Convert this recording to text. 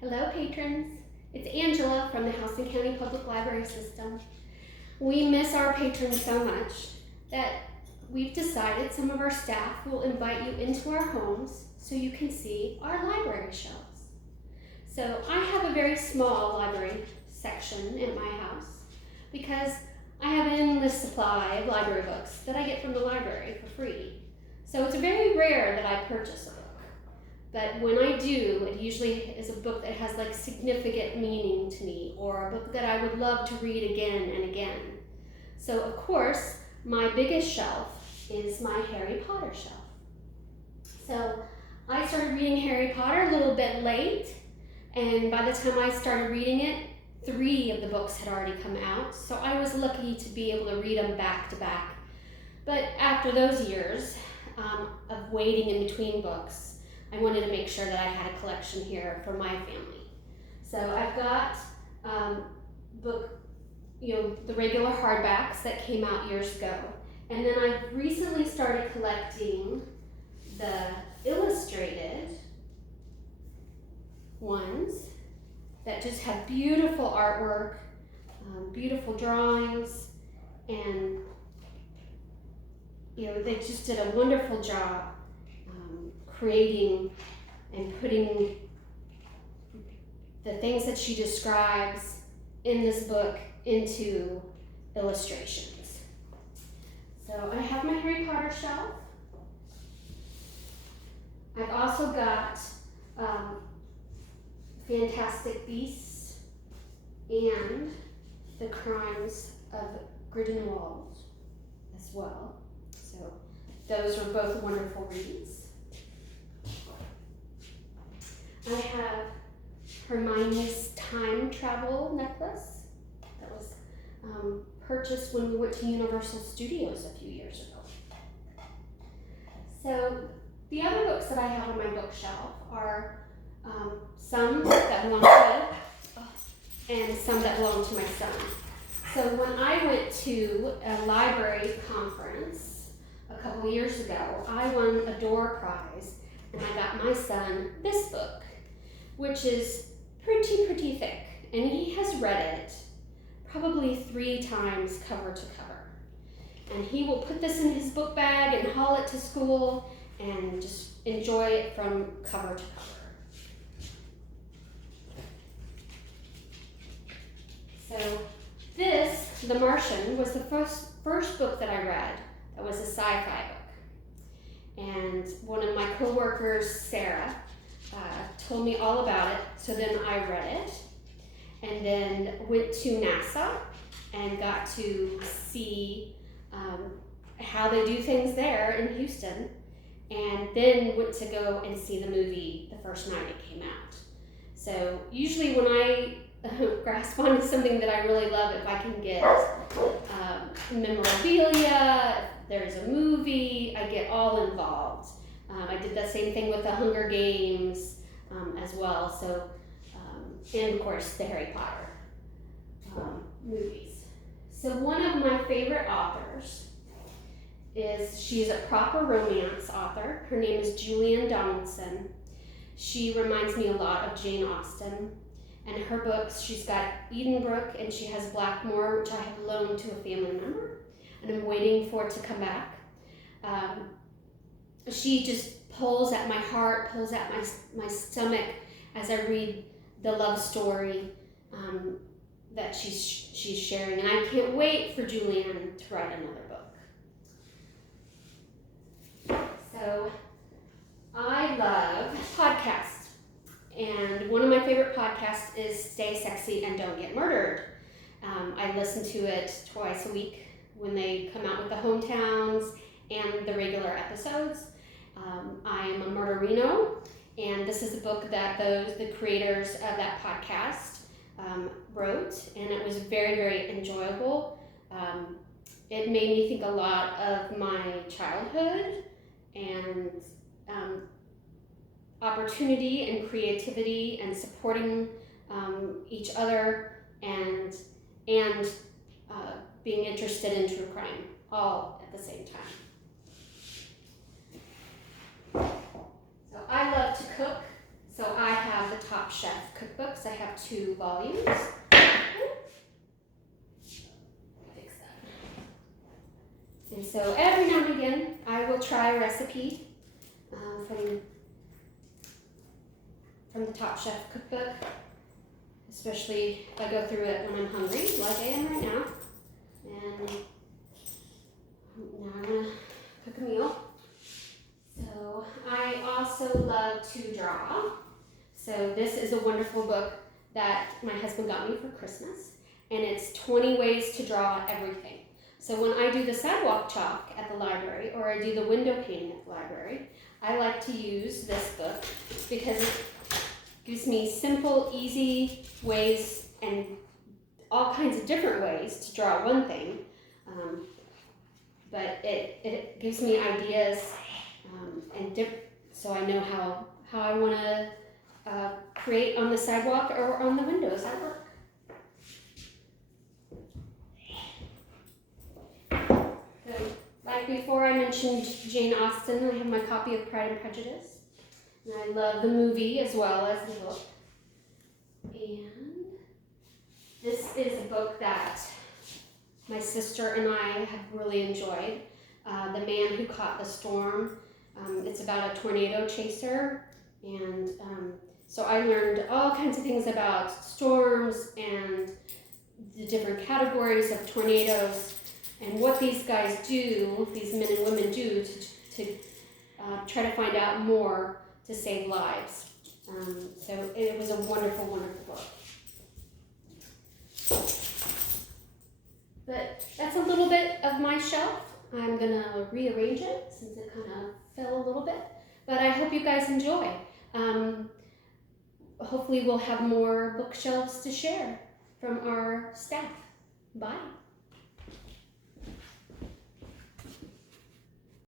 Hello, patrons. It's Angela from the Houston County Public Library System. We miss our patrons so much that we've decided some of our staff will invite you into our homes so you can see our library shelves. So I have a very small library section in my house because I have an endless supply of library books that I get from the library for free. So it's very rare that I purchase a book. But when I do, it usually is a book that has like significant meaning to me, or a book that I would love to read again and again. So of course, my biggest shelf is my Harry Potter shelf. So I started reading Harry Potter a little bit late, and by the time I started reading it, 3 of the books had already come out, so I was lucky to be able to read them back to back. But after those years of waiting in between books, I wanted to make sure that I had a collection here for my family. So I've got the regular hardbacks that came out years ago. And then I've recently started collecting the illustrated ones that just have beautiful artwork, beautiful drawings, and they just did a wonderful job creating and putting the things that she describes in this book into illustrations. So I have my Harry Potter shelf. I've also got Fantastic Beasts and The Crimes of Grindelwald as well. So those are both wonderful reads. I have Hermione's time travel necklace that was purchased when we went to Universal Studios a few years ago. So the other books that I have on my bookshelf are some that belong to me and some that belong to my son. So when I went to a library conference a couple years ago, I won a door prize, and I got my son this book, which is pretty thick, and he has read it probably 3 times cover to cover. And he will put this in his book bag and haul it to school and just enjoy it from cover to cover. So this, The Martian, was the first book that I read that was a sci-fi book. And one of my coworkers, Sarah, told me all about it, so then I read it, and then went to NASA and got to see how they do things there in Houston, and then went to go and see the movie the first night it came out. So usually when I grasp onto something that I really love, if I can get memorabilia, if there's a movie, I get all involved. I did the same thing with the Hunger Games as well. So, and of course the Harry Potter movies. So one of my favorite authors she's a proper romance author. Her name is Julian Donaldson. She reminds me a lot of Jane Austen. And her books, she's got Edenbrook and she has Blackmore, which I have loaned to a family member, and I'm waiting for it to come back. She just pulls at my heart, pulls at my stomach as I read the love story that she's sharing, and I can't wait for Julianne to write another book. So I love podcasts. And one of my favorite podcasts is Stay Sexy and Don't Get Murdered. I listen to it twice a week when they come out with the hometowns and the regular episodes. I am a murderino, and this is a book that the creators of that podcast wrote, and it was very, very enjoyable. It made me think a lot of my childhood and opportunity and creativity and supporting each other and being interested in true crime all at the same time. So I love to cook, so I have the Top Chef cookbook. books. I have 2 volumes. Fix that. And so every now and again, I will try a recipe from the Top Chef cookbook, especially if I go through it when I'm hungry, like I am right now. And now I'm gonna cook a meal. So I also love to draw. So this is a wonderful book that my husband got me for Christmas, and it's 20 ways to draw everything. So when I do the sidewalk chalk at the library, or I do the window painting at the library, I like to use this book because it gives me simple, easy ways and all kinds of different ways to draw one thing. But it gives me ideas, so I know how I want to create on the sidewalk or on the windows at work. So, like before, I mentioned Jane Austen. I have my copy of Pride and Prejudice. And I love the movie as well as the book. And this is a book that my sister and I have really enjoyed. The Man Who Caught the Storm. It's about a tornado chaser. And so I learned all kinds of things about storms and the different categories of tornadoes and what these guys do, these men and women do to try to find out more to save lives. So it was a wonderful, wonderful book. But that's a little bit of my shelf. I'm gonna rearrange it since it kind of fell a little bit. But I hope you guys enjoy. Hopefully we'll have more bookshelves to share from our staff. Bye.